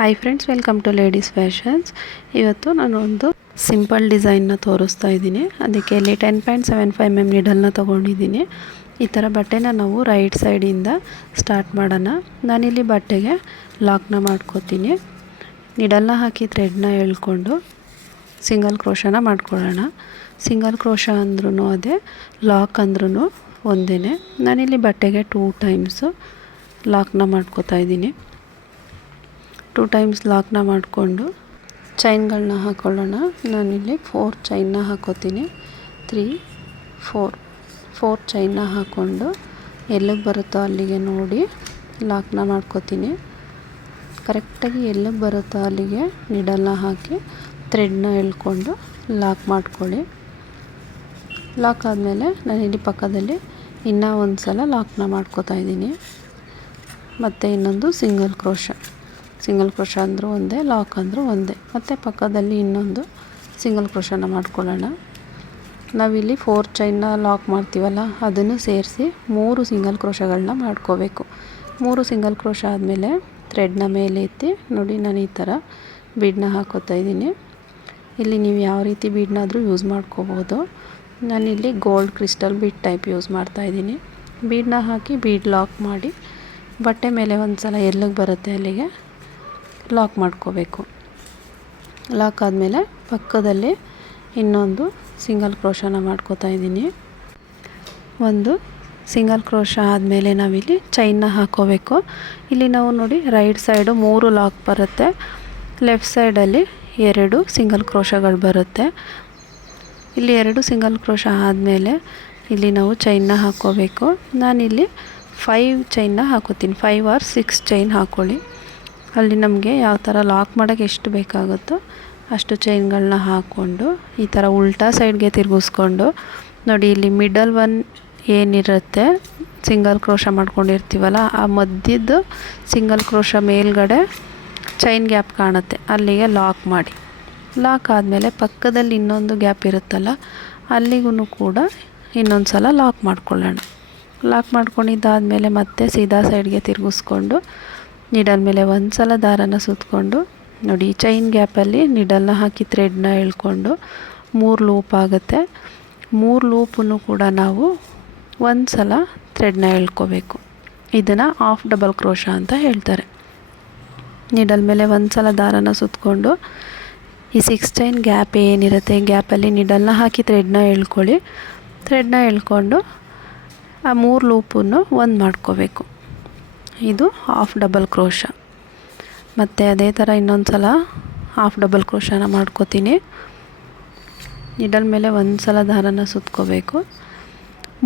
Hi friends, welcome to ladies fashions. ಇವತ್ತು ನಾನು ಒಂದು ಸಿಂಪಲ್ ಡಿಸೈನ್ನ ತೋರಿಸ್ತಾ ಇದ್ದೀನಿ. ಅದಕ್ಕೆ ಇಲ್ಲಿ 10.75 mm ನೀಡಲ್ನ ತೊಗೊಂಡಿದ್ದೀನಿ. ಈ ಥರ ಬಟ್ಟೆನ ನಾವು ರೈಟ್ ಸೈಡಿಂದ ಸ್ಟಾರ್ಟ್ ಮಾಡೋಣ. ನಾನಿಲ್ಲಿ ಬಟ್ಟೆಗೆ ಲಾಕ್ನ ಮಾಡ್ಕೋತೀನಿ. ನೀಡಲ್ನ ಹಾಕಿ ಥ್ರೆಡ್ನ ಎಳ್ಕೊಂಡು ಸಿಂಗಲ್ ಕ್ರೋಶನ ಮಾಡ್ಕೊಳ್ಳೋಣ. ಸಿಂಗಲ್ ಕ್ರೋಶ ಅಂದ್ರೂ ಅದೇ, ಲಾಕ್ ಅಂದ್ರೂ ಒಂದೇ. ನಾನಿಲ್ಲಿ ಬಟ್ಟೆಗೆ 2 ಟೈಮ್ಸು ಲಾಕ್ನ ಮಾಡ್ಕೋತಾ ಇದ್ದೀನಿ. 2 ಟೈಮ್ಸ್ ಲಾಕ್ನ ಮಾಡಿಕೊಂಡು ಚೈನ್ಗಳನ್ನ ಹಾಕ್ಕೊಳ್ಳೋಣ. ನಾನಿಲ್ಲಿ 4 ಚೈನ್ನ ಹಾಕೋತೀನಿ. 3 4 ಚೈನ್ನ ಹಾಕ್ಕೊಂಡು ಎಲ್ಲಿಗೆ ಬರುತ್ತೋ ಅಲ್ಲಿಗೆ ನೋಡಿ ಲಾಕ್ನ ಮಾಡ್ಕೋತೀನಿ. ಕರೆಕ್ಟಾಗಿ ಎಲ್ಲಿಗೆ ಬರುತ್ತೋ ಅಲ್ಲಿಗೆ ನೀಡಲ್ನ ಹಾಕಿ ಥ್ರೆಡ್ನ ಎಳ್ಕೊಂಡು ಲಾಕ್ ಮಾಡ್ಕೊಳ್ಳಿ. ಲಾಕ್ ಆದಮೇಲೆ ನಾನಿಲ್ಲಿ ಪಕ್ಕದಲ್ಲಿ ಇನ್ನೂ ಒಂದು ಸಲ ಲಾಕ್ನ ಮಾಡ್ಕೋತಾ ಇದ್ದೀನಿ. ಮತ್ತು ಇನ್ನೊಂದು ಸಿಂಗಲ್ ಕ್ರೋಶ ಅಂದರೂ ಒಂದೇ, ಲಾಕ್ ಅಂದರೂ ಒಂದೇ. ಮತ್ತು ಪಕ್ಕದಲ್ಲಿ ಇನ್ನೊಂದು ಸಿಂಗಲ್ ಕ್ರೋಶನ ಮಾಡ್ಕೊಳ್ಳೋಣ. ನಾವಿಲ್ಲಿ 4 ಚೈನ್ನ ಲಾಕ್ ಮಾಡ್ತೀವಲ್ಲ, ಅದನ್ನು ಸೇರಿಸಿ 3 ಸಿಂಗಲ್ ಕ್ರೋಶಗಳನ್ನ ಮಾಡ್ಕೋಬೇಕು. 3 ಸಿಂಗಲ್ ಕ್ರೋಶ ಆದಮೇಲೆ ಥ್ರೆಡ್ನ ಮೇಲೆ ಎತ್ತಿ ನೋಡಿ, ನಾನು ಈ ಥರ ಬೀಡನ್ನ ಹಾಕೋತಾ ಇದ್ದೀನಿ. ಇಲ್ಲಿ ನೀವು ಯಾವ ರೀತಿ ಬೀಡನ್ನಾದರೂ ಯೂಸ್ ಮಾಡ್ಕೋಬೋದು. ನಾನಿಲ್ಲಿ gold crystal bead type use ಮಾಡ್ತಾಯಿದ್ದೀನಿ. ಬೀಡನ್ನ ಹಾಕಿ ಬೀಡ್ ಲಾಕ್ ಮಾಡಿ ಬಟ್ಟೆ ಮೇಲೆ ಒಂದು ಸಲ ಎಲ್ಲಿಗೆ ಬರುತ್ತೆ ಅಲ್ಲಿಗೆ ಲಾಕ್ ಮಾಡ್ಕೋಬೇಕು. ಲಾಕ್ ಆದಮೇಲೆ ಪಕ್ಕದಲ್ಲಿ ಇನ್ನೊಂದು ಸಿಂಗಲ್ ಕ್ರೋಶನ ಮಾಡ್ಕೋತಾ ಇದ್ದೀನಿ. ಒಂದು ಸಿಂಗಲ್ ಕ್ರೋಶ ಆದಮೇಲೆ ನಾವಿಲ್ಲಿ ಚೈನ್ನ ಹಾಕೋಬೇಕು. ಇಲ್ಲಿ ನಾವು ನೋಡಿ ರೈಟ್ ಸೈಡು 3 ಲಾಕ್ ಬರುತ್ತೆ, ಲೆಫ್ಟ್ ಸೈಡಲ್ಲಿ 2 ಸಿಂಗಲ್ ಕ್ರೋಶಗಳು ಬರುತ್ತೆ. ಇಲ್ಲಿ 2 ಸಿಂಗಲ್ ಕ್ರೋಶ ಆದಮೇಲೆ ಇಲ್ಲಿ ನಾವು ಚೈನ್ನ ಹಾಕೋಬೇಕು. ನಾನಿಲ್ಲಿ 5 ಚೈನ್ನ ಹಾಕೋತೀನಿ. 5 or 6 ಚೈನ್ ಹಾಕ್ಕೊಳ್ಳಿ. ಅಲ್ಲಿ ನಮಗೆ ಯಾವ ಥರ ಲಾಕ್ ಮಾಡೋಕ್ಕೆ ಎಷ್ಟು ಬೇಕಾಗುತ್ತೋ ಅಷ್ಟು ಚೈನ್ಗಳನ್ನ ಹಾಕ್ಕೊಂಡು ಈ ಥರ ಉಲ್ಟಾ ಸೈಡ್ಗೆ ತಿರುಗಿಸ್ಕೊಂಡು ನೋಡಿ, ಇಲ್ಲಿ ಮಿಡಲ್ ಒನ್ ಏನಿರುತ್ತೆ ಸಿಂಗಲ್ ಕ್ರೋಶ ಮಾಡ್ಕೊಂಡಿರ್ತೀವಲ್ಲ, ಆ ಮಧ್ಯದ್ದು ಸಿಂಗಲ್ ಕ್ರೋಶ ಮೇಲ್ಗಡೆ ಚೈನ್ ಗ್ಯಾಪ್ ಕಾಣುತ್ತೆ, ಅಲ್ಲಿಗೆ ಲಾಕ್ ಮಾಡಿ. ಲಾಕ್ ಆದಮೇಲೆ ಪಕ್ಕದಲ್ಲಿ ಇನ್ನೊಂದು ಗ್ಯಾಪ್ ಇರುತ್ತಲ್ಲ, ಅಲ್ಲಿಗೂ ಕೂಡ ಇನ್ನೊಂದು ಸಲ ಲಾಕ್ ಮಾಡ್ಕೊಳ್ಳೋಣ. ಲಾಕ್ ಮಾಡ್ಕೊಂಡಿದ್ದಾದಮೇಲೆ ಮತ್ತೆ ಸೀದಾ ಸೈಡ್ಗೆ ತಿರುಗಿಸ್ಕೊಂಡು ನೀಡಲ್ ಮೇಲೆ ಒಂದು ಸಲ ದಾರನ ಸುತ್ತಕೊಂಡು ನೋಡಿ, ಚೈನ್ ಗ್ಯಾಪಲ್ಲಿ ನೀಡಲ್ನ ಹಾಕಿ ಥ್ರೆಡ್ನ ಎಳ್ಕೊಂಡು 3 ಲೂಪ್ ಆಗುತ್ತೆ. 3 ಲೂಪನ್ನು ಕೂಡ ನಾವು ಒಂದು ಸಲ ಥ್ರೆಡ್ನ ಎಳ್ಕೋಬೇಕು. ಇದನ್ನು ಹಾಫ್ ಡಬಲ್ ಕ್ರೋಶ ಅಂತ ಹೇಳ್ತಾರೆ. ನೀಡಲ್ ಮೇಲೆ ಒಂದು ಸಲ ದಾರನ ಸುತ್ತಕೊಂಡು ಈ 6 ಚೈನ್ ಗ್ಯಾಪ್ ಏನಿರುತ್ತೆ, ಗ್ಯಾಪಲ್ಲಿ ನೀಡಲ್ನ ಹಾಕಿ ಥ್ರೆಡ್ನ ಎಳ್ಕೊಳ್ಳಿ. ಥ್ರೆಡ್ನ ಎಳ್ಕೊಂಡು ಆ 3 ಲೂಪನ್ನು ಒಂದು ಮಾಡ್ಕೋಬೇಕು. ಇದು ಹಾಫ್ ಡಬಲ್ ಕ್ರೋಶ. ಮತ್ತು ಅದೇ ಥರ ಇನ್ನೊಂದು ಸಲ ಹಾಫ್ ಡಬಲ್ ಕ್ರೋಶನ ಮಾಡ್ಕೋತೀನಿ. ನೀಡಲ್ ಮೇಲೆ ಒಂದು ಸಲ ದಾರನ ಸುತ್ಕೋಬೇಕು.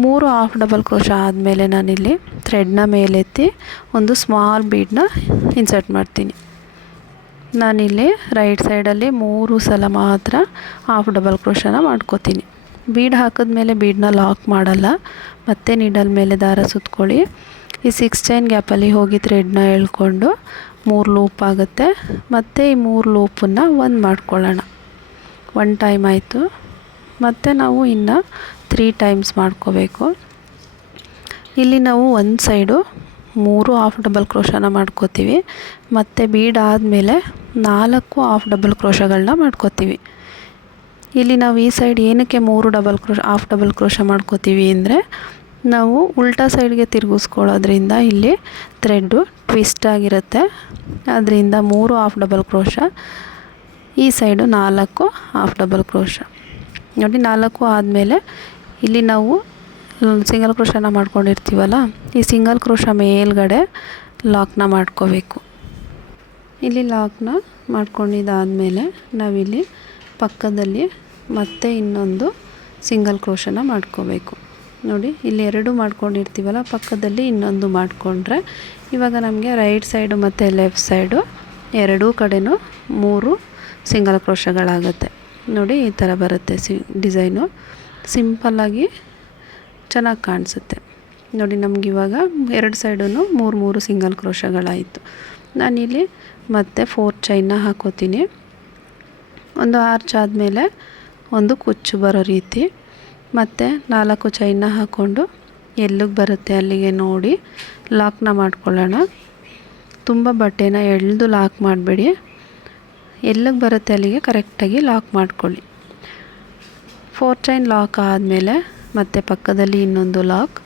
3 ಹಾಫ್ ಡಬಲ್ ಕ್ರೋಶ ಆದಮೇಲೆ ನಾನಿಲ್ಲಿ ಥ್ರೆಡ್ನ ಮೇಲೆತ್ತಿ ಒಂದು ಸ್ಮಾಲ್ ಬೀಡನ್ನ ಇನ್ಸರ್ಟ್ ಮಾಡ್ತೀನಿ. ನಾನಿಲ್ಲಿ ರೈಟ್ ಸೈಡಲ್ಲಿ 3 ಸಲ ಮಾತ್ರ ಹಾಫ್ ಡಬಲ್ ಕ್ರೋಶನ ಮಾಡ್ಕೋತೀನಿ. ಬೀಡ್ ಹಾಕಿದ್ಮೇಲೆ ಬೀಡನ್ನ ಲಾಕ್ ಮಾಡಲ್ಲ. ಮತ್ತು ನೀಡಲ್ ಮೇಲೆ ದಾರ ಸುತ್ಕೊಳ್ಳಿ. ಈ 6 ಚೈನ್ ಗ್ಯಾಪಲ್ಲಿ ಹೋಗಿ ಥ್ರೆಡ್ನ ಎಳ್ಕೊಂಡು 3 ಲೂಪ್ ಆಗುತ್ತೆ. ಮತ್ತು ಈ 3 ಲೂಪನ್ನು ಒಂದು ಮಾಡ್ಕೊಳ್ಳೋಣ. 1 ಟೈಮ್ ಆಯಿತು. ಮತ್ತು ನಾವು ಇನ್ನು 3 ಟೈಮ್ಸ್ ಮಾಡ್ಕೋಬೇಕು. ಇಲ್ಲಿ ನಾವು ಒಂದು ಸೈಡು 3 ಹಾಫ್ ಡಬಲ್ ಕ್ರೋಶನ ಮಾಡ್ಕೋತೀವಿ. ಮತ್ತು ಬೀಡ್ ಆದಮೇಲೆ 4 ಹಾಫ್ ಡಬಲ್ ಕ್ರೋಶಗಳನ್ನ ಮಾಡ್ಕೋತೀವಿ. ಇಲ್ಲಿ ನಾವು ಈ ಸೈಡ್ ಏನಕ್ಕೆ 3 ಹಾಫ್ ಡಬಲ್ ಕ್ರೋಶ ಮಾಡ್ಕೋತೀವಿ ಅಂದರೆ, ನಾವು ಉಲ್ಟಾ ಸೈಡ್ಗೆ ತಿರುಗಿಸ್ಕೊಳ್ಳೋದ್ರಿಂದ ಇಲ್ಲಿ ಥ್ರೆಡ್ಡು ಟ್ವಿಸ್ಟ್ ಆಗಿರುತ್ತೆ. ಅದರಿಂದ 3 ಹಾಫ್ ಡಬಲ್ ಕ್ರೋಶ, ಈ ಸೈಡು 4 ಹಾಫ್ ಡಬಲ್ ಕ್ರೋಶ. ನೋಡಿ, 4 ಆದಮೇಲೆ ಇಲ್ಲಿ ನಾವು ಸಿಂಗಲ್ ಕ್ರೋಶನ ಮಾಡ್ಕೊಂಡಿರ್ತೀವಲ್ಲ, ಈ ಸಿಂಗಲ್ ಕ್ರೋಶ ಮೇಲ್ಗಡೆ ಲಾಕ್ನ ಮಾಡ್ಕೋಬೇಕು. ಇಲ್ಲಿ ಲಾಕ್ನ ಮಾಡ್ಕೊಂಡಿದ್ದಾದಮೇಲೆ ನಾವಿಲ್ಲಿ ಪಕ್ಕದಲ್ಲಿ ಮತ್ತೆ ಇನ್ನೊಂದು ಸಿಂಗಲ್ ಕ್ರೋಶನ ಮಾಡ್ಕೋಬೇಕು. ನೋಡಿ, ಇಲ್ಲಿ 2 ಮಾಡ್ಕೊಂಡಿರ್ತೀವಲ್ಲ, ಪಕ್ಕದಲ್ಲಿ ಇನ್ನೊಂದು ಮಾಡಿಕೊಂಡ್ರೆ ಇವಾಗ ನಮಗೆ ರೈಟ್ ಸೈಡು ಮತ್ತು ಲೆಫ್ಟ್ ಸೈಡು ಎರಡೂ ಕಡೆಯೂ 3 ಸಿಂಗಲ್ ಕ್ರೋಶಗಳಾಗುತ್ತೆ. ನೋಡಿ, ಈ ಥರ ಬರುತ್ತೆ ಡಿಸೈನು. ಸಿಂಪಲ್ಲಾಗಿ ಚೆನ್ನಾಗಿ ಕಾಣಿಸುತ್ತೆ. ನೋಡಿ, ನಮಗಿವಾಗ 2 ಸೈಡೂ 3 ಸಿಂಗಲ್ ಕ್ರೋಶಗಳಾಯಿತು. ನಾನಿಲ್ಲಿ ಮತ್ತೆ 4 ಚೈನ್ನ ಹಾಕೋತೀನಿ. ಒಂದು ಆರ್ಚ್ ಆದಮೇಲೆ ಒಂದು ಕುಚ್ಚು ಬರೋ ರೀತಿ ಮತ್ತು 4 ಚೈನ್ನ ಹಾಕ್ಕೊಂಡು ಎಲ್ಲಿಗೆ ಬರುತ್ತೆ ಅಲ್ಲಿಗೆ ನೋಡಿ ಲಾಕ್ನ ಮಾಡ್ಕೊಳ್ಳೋಣ. ತುಂಬ ಬಟ್ಟೆನ ಎಳೆದು ಲಾಕ್ ಮಾಡಬೇಡಿ, ಎಲ್ಲಿಗೆ ಬರುತ್ತೆ ಅಲ್ಲಿಗೆ ಕರೆಕ್ಟಾಗಿ ಲಾಕ್ ಮಾಡ್ಕೊಳ್ಳಿ. 4 ಚೈನ್ ಲಾಕ್ ಆದಮೇಲೆ ಮತ್ತೆ ಪಕ್ಕದಲ್ಲಿ ಇನ್ನೊಂದು ಲಾಕ್,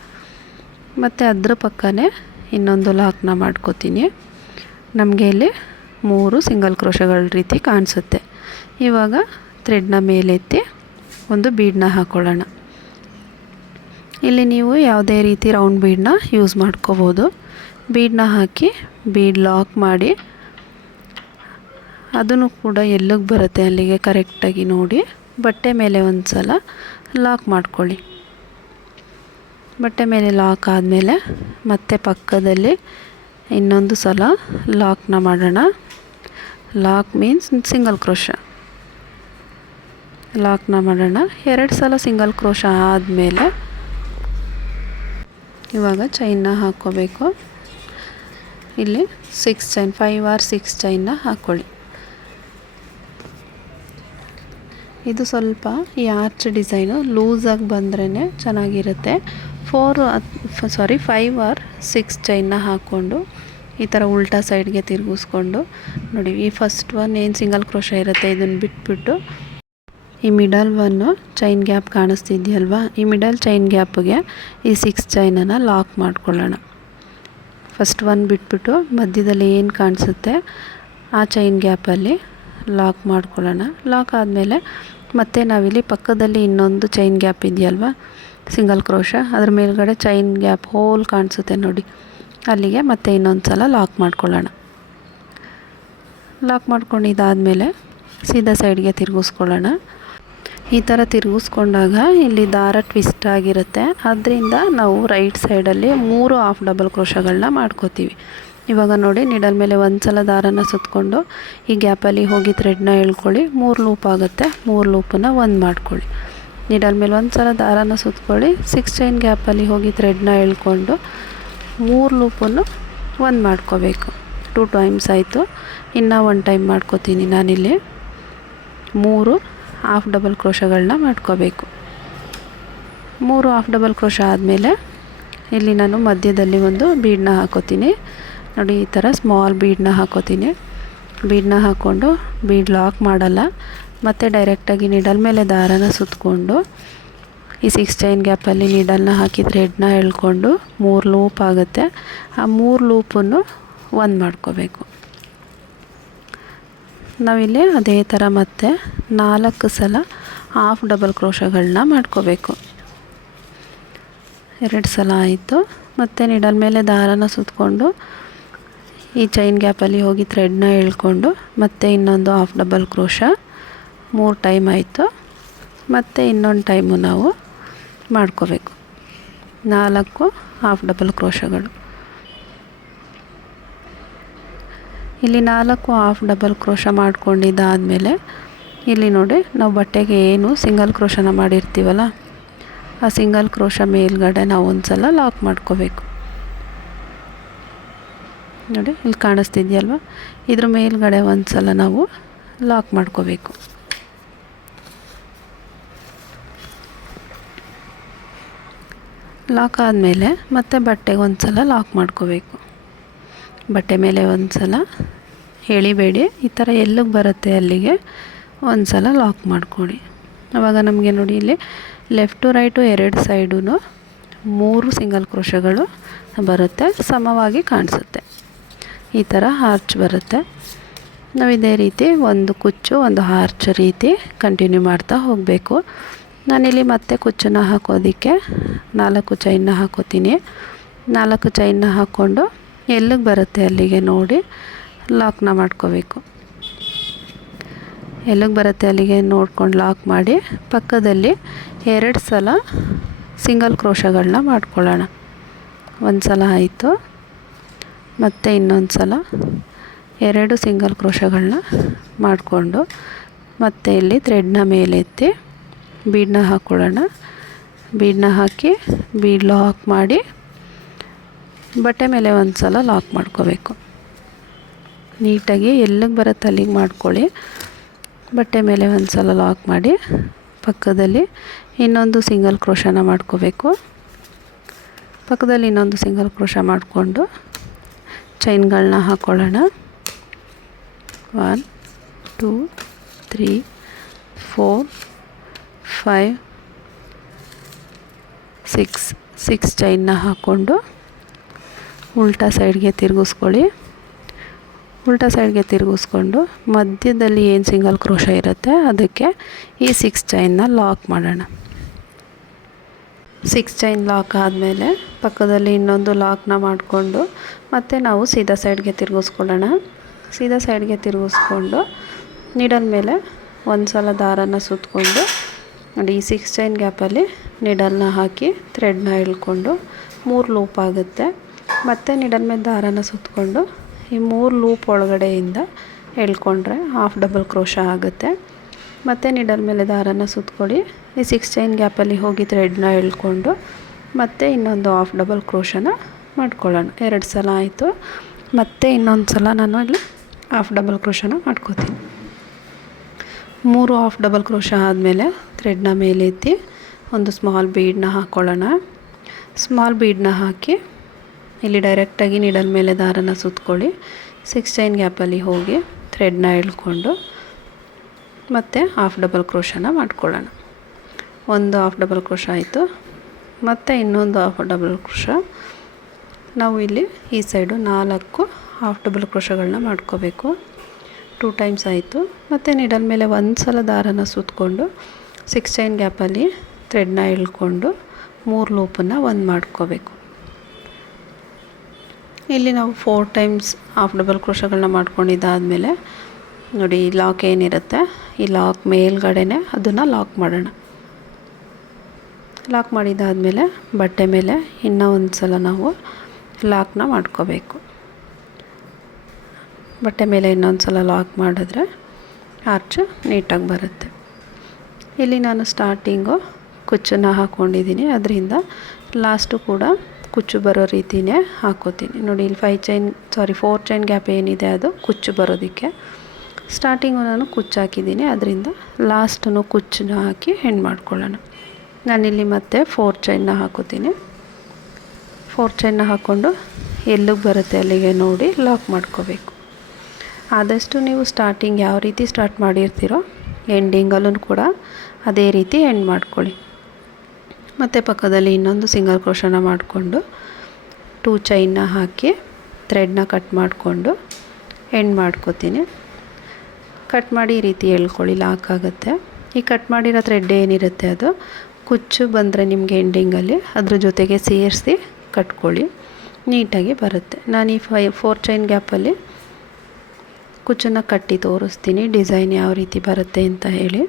ಮತ್ತು ಅದರ ಪಕ್ಕನೇ ಇನ್ನೊಂದು ಲಾಕ್ನ ಮಾಡ್ಕೋತೀನಿ. ನಮಗೆ ಇಲ್ಲಿ 3 ಸಿಂಗಲ್ ಕ್ರೋಶಗಳ ರೀತಿ ಕಾಣಿಸುತ್ತೆ. ಇವಾಗ ಥ್ರೆಡ್ನ ಮೇಲೆತ್ತಿ ಒಂದು ಬೀಡನ್ನ ಹಾಕ್ಕೊಳ್ಳೋಣ. ಇಲ್ಲಿ ನೀವು ಯಾವುದೇ ರೀತಿ ರೌಂಡ್ ಬೀಡನ್ನ ಯೂಸ್ ಮಾಡ್ಕೋಬೋದು. ಬೀಡನ್ನ ಹಾಕಿ ಬೀಡ್ ಲಾಕ್ ಮಾಡಿ, ಅದನ್ನು ಕೂಡ ಎಲ್ಲಿಗೆ ಬರುತ್ತೆ ಅಲ್ಲಿಗೆ ಕರೆಕ್ಟಾಗಿ ನೋಡಿ ಬಟ್ಟೆ ಮೇಲೆ ಒಂದು ಸಲ ಲಾಕ್ ಮಾಡ್ಕೊಳ್ಳಿ. ಬಟ್ಟೆ ಮೇಲೆ ಲಾಕ್ ಆದಮೇಲೆ ಮತ್ತೆ ಪಕ್ಕದಲ್ಲಿ ಇನ್ನೊಂದು ಸಲ ಲಾಕ್ನ ಮಾಡೋಣ. Lock means single crochet. ಲಾಕ್ನ ಮಾಡೋಣ. 2 ಸಲ ಸಿಂಗಲ್ ಕ್ರೋಶ ಆದಮೇಲೆ ಇವಾಗ ಚೈನ್ನ ಹಾಕ್ಕೋಬೇಕು. ಇಲ್ಲಿ 6 ಚೈನ್ 5 ಆರ್ 6 ಚೈನ್ನ ಹಾಕ್ಕೊಳ್ಳಿ. ಇದು ಸ್ವಲ್ಪ ಈ ಆರ್ಚ್ ಡಿಸೈನು ಲೂಸಾಗಿ ಬಂದ್ರೇ ಚೆನ್ನಾಗಿರುತ್ತೆ. 5 ಆರ್ 6 ಚೈನ್ನ ಹಾಕ್ಕೊಂಡು ಈ ಥರ ಉಲ್ಟಾ ಸೈಡ್ಗೆ ತಿರುಗಿಸ್ಕೊಂಡು ನೋಡಿ, ಈ ಫಸ್ಟ್ ಒನ್ ಏನು ಸಿಂಗಲ್ ಕ್ರೋಶ ಇರುತ್ತೆ ಇದನ್ನು ಬಿಟ್ಬಿಟ್ಟು ಈ ಮಿಡಲ್ ಒನ್ನು ಚೈನ್ ಗ್ಯಾಪ್ ಕಾಣಿಸ್ತಿದೆಯಲ್ವಾ, ಈ ಮಿಡಲ್ ಚೈನ್ ಗ್ಯಾಪ್ಗೆ ಈ 6 ಚೈನನ್ನು ಲಾಕ್ ಮಾಡ್ಕೊಳ್ಳೋಣ. ಫಸ್ಟ್ ಒನ್ ಬಿಟ್ಬಿಟ್ಟು ಮಧ್ಯದಲ್ಲಿ ಏನು ಕಾಣಿಸುತ್ತೆ ಆ ಚೈನ್ ಗ್ಯಾಪಲ್ಲಿ ಲಾಕ್ ಮಾಡ್ಕೊಳ್ಳೋಣ. ಲಾಕ್ ಆದಮೇಲೆ ಮತ್ತೆ ನಾವಿಲ್ಲಿ ಪಕ್ಕದಲ್ಲಿ ಇನ್ನೊಂದು ಚೈನ್ ಗ್ಯಾಪ್ ಇದೆಯಲ್ವಾ ಸಿಂಗಲ್ ಕ್ರೋಶ, ಅದ್ರ ಮೇಲ್ಗಡೆ ಚೈನ್ ಗ್ಯಾಪ್ ಹೋಲ್ ಕಾಣಿಸುತ್ತೆ ನೋಡಿ, ಅಲ್ಲಿಗೆ ಮತ್ತೆ ಇನ್ನೊಂದು ಸಲ ಲಾಕ್ ಮಾಡ್ಕೊಳ್ಳೋಣ. ಲಾಕ್ ಮಾಡ್ಕೊಂಡಿದ್ದಾದಮೇಲೆ ಸೀದಾ ಸೈಡ್ಗೆ ತಿರುಗಿಸ್ಕೊಳ್ಳೋಣ. ಈ ಥರ ತಿರುಗಿಸ್ಕೊಂಡಾಗ ಇಲ್ಲಿ ದಾರ ಟ್ವಿಸ್ಟ್ ಆಗಿರುತ್ತೆ, ಅದರಿಂದ ನಾವು ರೈಟ್ ಸೈಡಲ್ಲಿ 3 ಹಾಫ್ ಡಬಲ್ ಕ್ರೋಶಗಳನ್ನ ಮಾಡ್ಕೋತೀವಿ. ಇವಾಗ ನೋಡಿ, ನೀಡಲ್ ಮೇಲೆ ಒಂದು ಸಲ ದಾರನ ಸುತ್ತಕೊಂಡು ಈ ಗ್ಯಾಪಲ್ಲಿ ಹೋಗಿ ಥ್ರೆಡ್ನ ಎಳ್ಕೊಳ್ಳಿ. 3 ಲೂಪ್ ಆಗುತ್ತೆ, 3 ಲೂಪನ್ನು ಒಂದು ಮಾಡ್ಕೊಳ್ಳಿ. ನೀಡಲ್ ಮೇಲೆ ಒಂದು ಸಲ ದಾರನ ಸುತ್ತಕೊಳ್ಳಿ, 6 ಚೈನ್ ಗ್ಯಾಪಲ್ಲಿ ಹೋಗಿ ಥ್ರೆಡ್ನ ಎಳ್ಕೊಂಡು 3 ಲೂಪನ್ನು ಒಂದು ಮಾಡ್ಕೋಬೇಕು. 2 ಟೈಮ್ಸ್ ಆಯಿತು. ಇನ್ನು 1 ಟೈಮ್ ಮಾಡ್ಕೋತೀನಿ ನಾನಿಲ್ಲಿ. 3 ಹಾಫ್ ಡಬಲ್ ಕ್ರೋಶಗಳನ್ನ ಮಾಡ್ಕೋಬೇಕು. 3 ಹಾಫ್ ಡಬಲ್ ಕ್ರೋಶ ಆದಮೇಲೆ ಇಲ್ಲಿ ನಾನು ಮಧ್ಯದಲ್ಲಿ ಒಂದು ಬೀಡನ್ನ ಹಾಕೋತೀನಿ ನೋಡಿ, ಈ ಥರ ಸ್ಮಾಲ್ ಬೀಡನ್ನ ಹಾಕೋತೀನಿ. ಬೀಡನ್ನ ಹಾಕ್ಕೊಂಡು ಬೀಡ್ ಲಾಕ್ ಮಾಡಲ್ಲ, ಮತ್ತು ಡೈರೆಕ್ಟಾಗಿ ನೀಡಲ್ ಮೇಲೆ ದಾರನ ಸುತ್ತಕೊಂಡು ಈ 6 ಚೈನ್ ಗ್ಯಾಪಲ್ಲಿ ನೀಡಲ್ನ ಹಾಕಿ ಥ್ರೆಡ್ನ ಎಳ್ಕೊಂಡು 3 ಲೂಪ್ ಆಗುತ್ತೆ. ಆ 3 ಲೂಪನ್ನು ಒಂದು ಮಾಡ್ಕೋಬೇಕು. ನಾವಿಲ್ಲಿ ಅದೇ ಥರ ಮತ್ತೆ 4 ಸಲ ಹಾಫ್ ಡಬಲ್ ಕ್ರೋಶಗಳನ್ನ ಮಾಡ್ಕೋಬೇಕು. 2 ಸಲ ಆಯಿತು. ಮತ್ತು ನೀಡಲ್ ಮೇಲೆ ದಾರನ ಸುತ್ತಕೊಂಡು ಈ ಚೈನ್ ಗ್ಯಾಪಲ್ಲಿ ಹೋಗಿ ಥ್ರೆಡ್ನ ಎಳ್ಕೊಂಡು ಮತ್ತೆ ಇನ್ನೊಂದು ಹಾಫ್ ಡಬಲ್ ಕ್ರೋಶ 3 ಟೈಮ್ ಆಯಿತು. ಮತ್ತು ಇನ್ನೊಂದು ಟೈಮು ನಾವು ಮಾಡ್ಕೋಬೇಕು 4 ಹಾಫ್ ಡಬಲ್ ಕ್ರೋಶಗಳು. ಇಲ್ಲಿ 4 ಹಾಫ್ ಡಬಲ್ ಕ್ರೋಶ ಮಾಡ್ಕೊಂಡಿದ್ದಾದಮೇಲೆ ಇಲ್ಲಿ ನೋಡಿ, ನಾವು ಬಟ್ಟೆಗೆ ಏನು ಸಿಂಗಲ್ ಕ್ರೋಶನ ಮಾಡಿರ್ತೀವಲ್ಲ, ಆ ಸಿಂಗಲ್ ಕ್ರೋಶ ಮೇಲ್ಗಡೆ ನಾವು ಒಂದು ಸಲ ಲಾಕ್ ಮಾಡ್ಕೋಬೇಕು. ನೋಡಿ, ಇಲ್ಲಿ ಕಾಣಿಸ್ತಿದೆಯಲ್ವ, ಇದ್ರ ಮೇಲ್ಗಡೆ ಒಂದು ಸಲ ನಾವು ಲಾಕ್ ಮಾಡ್ಕೋಬೇಕು. ಲಾಕ್ ಆದಮೇಲೆ ಮತ್ತೆ ಬಟ್ಟೆಗೆ ಒಂದು ಸಲ ಲಾಕ್ ಮಾಡ್ಕೋಬೇಕು. ಬಟ್ಟೆ ಮೇಲೆ ಒಂದು ಸಲ ಎಳಿಬೇಡಿ, ಈ ಥರ ಎಲ್ಲಿಗೆ ಬರುತ್ತೆ ಅಲ್ಲಿಗೆ ಒಂದು ಸಲ ಲಾಕ್ ಮಾಡ್ಕೊಳ್ಳಿ. ಆವಾಗ ನಮಗೆ ನೋಡಿ, ಇಲ್ಲಿ ಲೆಫ್ಟ್ ಟು ರೈಟು 2 ಸೈಡೂ 3 ಸಿಂಗಲ್ ಕ್ರೋಶಗಳು ಬರುತ್ತೆ, ಸಮವಾಗಿ ಕಾಣಿಸುತ್ತೆ. ಈ ಥರ ಆರ್ಚ್ ಬರುತ್ತೆ. ನಾವು ಇದೇ ರೀತಿ ಒಂದು ಕುಚ್ಚು ಒಂದು ಆರ್ಚ್ ರೀತಿ ಕಂಟಿನ್ಯೂ ಮಾಡ್ತಾ ಹೋಗಬೇಕು. ನಾನಿಲ್ಲಿ ಮತ್ತೆ ಕುಚ್ಚನ್ನು ಹಾಕೋದಕ್ಕೆ 4 ಚೈನ್ನ ಹಾಕೋತೀನಿ. 4 ಚೈನ್ನ ಹಾಕ್ಕೊಂಡು ಎಲ್ಲಿಗೆ ಬರುತ್ತೆ ಅಲ್ಲಿಗೆ ನೋಡಿ ಲಾಕ್ನ ಮಾಡ್ಕೋಬೇಕು. ಎಲ್ಲಿಗೆ ಬರುತ್ತೆ ಅಲ್ಲಿಗೆ ನೋಡ್ಕೊಂಡು ಲಾಕ್ ಮಾಡಿ ಪಕ್ಕದಲ್ಲಿ 2 ಸಲ ಸಿಂಗಲ್ ಕ್ರೋಶಗಳನ್ನ ಮಾಡ್ಕೊಳ್ಳೋಣ. ಒಂದು ಸಲ ಆಯಿತು. ಮತ್ತು ಇನ್ನೊಂದು ಸಲ 2 ಸಿಂಗಲ್ ಕ್ರೋಶಗಳನ್ನ ಮಾಡಿಕೊಂಡು ಮತ್ತೆ ಇಲ್ಲಿ ಥ್ರೆಡ್ನ ಮೇಲೆತ್ತಿ ಬೀಡನ್ನ ಹಾಕ್ಕೊಳ್ಳೋಣ. ಬೀಡನ್ನ ಹಾಕಿ ಬೀಡ್ ಲಾಕ್ ಮಾಡಿ ಬಟ್ಟೆ ಮೇಲೆ ಒಂದು ಸಲ ಲಾಕ್ ಮಾಡ್ಕೋಬೇಕು. ನೀಟಾಗಿ ಎಲ್ಲಿಗೆ ಬರುತ್ತೆ ಅಲ್ಲಿಗೆ ಮಾಡ್ಕೊಳ್ಳಿ. ಬಟ್ಟೆ ಮೇಲೆ ಒಂದು ಸಲ ಲಾಕ್ ಮಾಡಿ ಪಕ್ಕದಲ್ಲಿ ಇನ್ನೊಂದು ಸಿಂಗಲ್ ಕ್ರೋಶನ ಮಾಡ್ಕೋಬೇಕು. ಪಕ್ಕದಲ್ಲಿ ಇನ್ನೊಂದು ಸಿಂಗಲ್ ಕ್ರೋಶ ಮಾಡಿಕೊಂಡು ಚೈನ್ಗಳನ್ನ ಹಾಕ್ಕೊಳ್ಳೋಣ. 1 2 3 4 5 6 ಚೈನ್ನ ಹಾಕ್ಕೊಂಡು ಉಲ್ಟಾ ಸೈಡ್ಗೆ ತಿರುಗಿಸ್ಕೊಳ್ಳಿ. ಉಲ್ಟಾ ಸೈಡ್ಗೆ ತಿರುಗಿಸ್ಕೊಂಡು ಮಧ್ಯದಲ್ಲಿ ಏನು ಸಿಂಗಲ್ ಕ್ರೋಶೆ ಇರುತ್ತೆ ಅದಕ್ಕೆ ಈ 6 ಚೈನ್ನ ಲಾಕ್ ಮಾಡೋಣ. 6 ಚೈನ್ ಲಾಕ್ ಆದಮೇಲೆ ಪಕ್ಕದಲ್ಲಿ ಇನ್ನೊಂದು ಲಾಕ್ನ ಮಾಡಿಕೊಂಡು ಮತ್ತೆ ನಾವು ಸೀದಾ ಸೈಡ್ಗೆ ತಿರುಗಿಸ್ಕೊಳ್ಳೋಣ. ಸೀದಾ ಸೈಡ್ಗೆ ತಿರುಗಿಸ್ಕೊಂಡು ನೀಡಲ್ ಮೇಲೆ ಒಂದು ಸಲ ದಾರನ ಸುತ್ತಕೊಂಡು ನೋಡಿ, ಈ 6 ಚೈನ್ ಗ್ಯಾಪಲ್ಲಿ ನೀಡಲ್ನ ಹಾಕಿ ಥ್ರೆಡ್ನ ಎಳ್ಕೊಂಡು 3 ಲೂಪ್ ಆಗುತ್ತೆ. ಮತ್ತು ನೀಡಲ್ ಮೇಲೆ ದಾರನ ಸುತ್ತಕೊಂಡು ಈ 3 ಲೂಪ್ ಒಳಗಡೆಯಿಂದ ಎಳ್ಕೊಂಡ್ರೆ ಹಾಫ್ ಡಬಲ್ ಕ್ರೋಶಾ ಆಗುತ್ತೆ. ಮತ್ತು ನೀಡಲ್ ಮೇಲೆ ದಾರನ ಸುತ್ತಕೊಳ್ಳಿ. ಈ 6 ಚೈನ್ ಗ್ಯಾಪಲ್ಲಿ ಹೋಗಿ ಥ್ರೆಡ್ನ ಎಳ್ಕೊಂಡು ಮತ್ತೆ ಇನ್ನೊಂದು ಹಾಫ್ ಡಬಲ್ ಕ್ರೋಶನ ಮಾಡ್ಕೊಳ್ಳೋಣ. 2 ಸಲ ಆಯಿತು. ಮತ್ತು ಇನ್ನೊಂದು ಸಲ ನಾನು ಇಲ್ಲಿ ಹಾಫ್ ಡಬಲ್ ಕ್ರೋಶನ ಮಾಡ್ಕೋತೀನಿ. 3 ಹಾಫ್ ಡಬಲ್ ಕ್ರೋಶ ಆದಮೇಲೆ ಥ್ರೆಡ್ನ ಮೇಲೆತ್ತಿ ಒಂದು ಸ್ಮಾಲ್ ಬೀಡನ್ನ ಹಾಕ್ಕೊಳ್ಳೋಣ. ಸ್ಮಾಲ್ ಬೀಡನ್ನ ಹಾಕಿ ಇಲ್ಲಿ ಡೈರೆಕ್ಟಾಗಿ ನೀಡಲ್ ಮೇಲೆ ದಾರನ ಸುತ್ತಕೊಳ್ಳಿ. 6 ಚೈನ್ ಗ್ಯಾಪಲ್ಲಿ ಹೋಗಿ ಥ್ರೆಡ್ನ ಎಳ್ಕೊಂಡು ಮತ್ತು ಹಾಫ್ ಡಬಲ್ ಕ್ರೋಶನ ಮಾಡ್ಕೊಳ್ಳೋಣ. ಒಂದು ಹಾಫ್ ಡಬಲ್ ಕ್ರೋಶ ಆಯಿತು. ಮತ್ತು ಇನ್ನೊಂದು ಹಾಫ್ ಡಬಲ್ ಕ್ರೋಶ. ನಾವು ಇಲ್ಲಿ ಈ ಸೈಡು 4 ಹಾಫ್ ಡಬಲ್ ಕ್ರೋಶಗಳನ್ನ ಮಾಡ್ಕೋಬೇಕು. 2 ಟೈಮ್ಸ್ ಆಯಿತು. ಮತ್ತು ನೀಡಲ್ ಮೇಲೆ ಒಂದು ಸಲ ದಾರನ ಸುತ್ತಕೊಂಡು 6 ಚೈನ್ ಗ್ಯಾಪಲ್ಲಿ ಥ್ರೆಡ್ನ ಎಳ್ಕೊಂಡು 3 ಲೂಪನ್ನು ಒಂದು ಮಾಡ್ಕೋಬೇಕು. ಇಲ್ಲಿ ನಾವು 4 ಟೈಮ್ಸ್ ಹಾಫ್ ಡಬಲ್ ಕ್ರೋಶಗಳನ್ನ ಮಾಡ್ಕೊಂಡಿದ್ದಾದಮೇಲೆ ನೋಡಿ, ಈ ಲಾಕ್ ಏನಿರುತ್ತೆ ಈ ಲಾಕ್ ಮೇಲ್ಗಡೆನೇ ಅದನ್ನು ಲಾಕ್ ಮಾಡೋಣ. ಲಾಕ್ ಮಾಡಿದ್ದಾದಮೇಲೆ ಬಟ್ಟೆ ಮೇಲೆ ಇನ್ನೂ ಒಂದು ಸಲ ನಾವು ಲಾಕ್ನ ಮಾಡ್ಕೋಬೇಕು. ಬಟ್ಟೆ ಮೇಲೆ ಇನ್ನೊಂದು ಸಲ ಲಾಕ್ ಮಾಡಿದ್ರೆ ಆರ್ಚ್ ನೀಟಾಗಿ ಬರುತ್ತೆ. ಇಲ್ಲಿ ನಾನು ಸ್ಟಾರ್ಟಿಂಗು ಕುಚ್ಚನ್ನು ಹಾಕ್ಕೊಂಡಿದ್ದೀನಿ, ಅದರಿಂದ ಲಾಸ್ಟು ಕೂಡ ಕುಚ್ಚು ಬರೋ ರೀತಿಯೇ ಹಾಕ್ಕೋತೀನಿ. ನೋಡಿ, ಇಲ್ಲಿ 4 ಚೈನ್ ಗ್ಯಾಪ್ ಏನಿದೆ ಅದು ಕುಚ್ಚು ಬರೋದಕ್ಕೆ. ಸ್ಟಾರ್ಟಿಂಗು ನಾನು ಕುಚ್ಚು ಹಾಕಿದ್ದೀನಿ, ಅದರಿಂದ ಲಾಸ್ಟನ್ನು ಕುಚ್ಚನ್ನ ಹಾಕಿ ಹೆಣ್ಣು ಮಾಡ್ಕೊಳ್ಳೋಣ. ನಾನಿಲ್ಲಿ ಮತ್ತೆ 4 ಚೈನ್ನ ಹಾಕೋತೀನಿ. 4 ಚೈನ್ನ ಹಾಕ್ಕೊಂಡು ಎಲ್ಲಿಗೆ ಬರುತ್ತೆ ಅಲ್ಲಿಗೆ ನೋಡಿ ಲಾಕ್ ಮಾಡ್ಕೋಬೇಕು. ಆದಷ್ಟು ನೀವು ಸ್ಟಾರ್ಟಿಂಗ್ ಯಾವ ರೀತಿ ಸ್ಟಾರ್ಟ್ ಮಾಡಿರ್ತೀರೋ ಎಂಡಿಂಗಲ್ಲೂ ಕೂಡ ಅದೇ ರೀತಿ ಎಂಡ್ ಮಾಡ್ಕೊಳ್ಳಿ. ಮತ್ತು ಪಕ್ಕದಲ್ಲಿ ಇನ್ನೊಂದು ಸಿಂಗಲ್ ಕ್ರೋಶನ ಮಾಡಿಕೊಂಡು 2 ಚೈನ್ನ ಹಾಕಿ ಥ್ರೆಡ್ನ ಕಟ್ ಮಾಡಿಕೊಂಡು ಎಂಡ್ ಮಾಡ್ಕೋತೀನಿ. ಕಟ್ ಮಾಡಿ ಈ ರೀತಿ ಎಳ್ಕೊಳ್ಳಿ, ಲಾಕ್ ಆಗುತ್ತೆ. ಈ ಕಟ್ ಮಾಡಿರೋ ಥ್ರೆಡ್ ಏನಿರುತ್ತೆ ಅದು ಕುಚ್ಚು ಬಂದರೆ ನಿಮಗೆ ಎಂಡಿಂಗಲ್ಲಿ ಅದ್ರ ಜೊತೆಗೆ ಸೇರಿಸಿ ಕಟ್ಕೊಳ್ಳಿ, ನೀಟಾಗಿ ಬರುತ್ತೆ. ನಾನು ಈ 4 ಚೈನ್ ಗ್ಯಾಪಲ್ಲಿ ಕುಚ್ಚನ್ನು ಕಟ್ಟಿ ತೋರಿಸ್ತೀನಿ ಡಿಸೈನ್ ಯಾವ ರೀತಿ ಬರುತ್ತೆ ಅಂತ ಹೇಳಿ.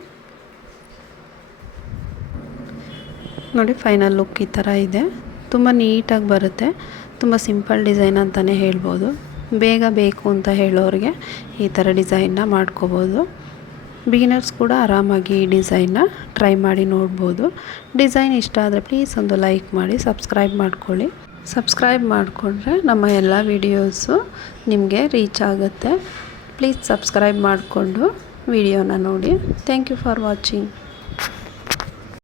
ನೋಡಿ, ಫೈನಲ್ ಲುಕ್ ಈ ಥರ ಇದೆ. ತುಂಬ ನೀಟಾಗಿ ಬರುತ್ತೆ. ತುಂಬ ಸಿಂಪಲ್ ಡಿಸೈನ್ ಅಂತಲೇ ಹೇಳ್ಬೋದು. ಬೇಗ ಬೇಕು ಅಂತ ಹೇಳೋರಿಗೆ ಈ ಥರ ಡಿಸೈನ್ನ ಮಾಡ್ಕೋಬೋದು. ಬಿಗಿನರ್ಸ್ ಕೂಡ ಆರಾಮಾಗಿ ಈ ಡಿಸೈನ್ನ ಟ್ರೈ ಮಾಡಿ ನೋಡ್ಬೋದು. ಡಿಸೈನ್ ಇಷ್ಟ ಆದರೆ ಪ್ಲೀಸ್ ಒಂದು ಲೈಕ್ ಮಾಡಿ, ಸಬ್ಸ್ಕ್ರೈಬ್ ಮಾಡ್ಕೊಳ್ಳಿ. ಸಬ್ಸ್ಕ್ರೈಬ್ ಮಾಡಿಕೊಂಡ್ರೆ ನಮ್ಮ ಎಲ್ಲ ವೀಡಿಯೋಸು ನಿಮಗೆ ರೀಚ್ ಆಗುತ್ತೆ. ಪ್ಲೀಸ್ ಸಬ್ಸ್ಕ್ರೈಬ್ ಮಾಡಿಕೊಂಡು ವಿಡಿಯೋನ ನೋಡಿ. Thank you for watching.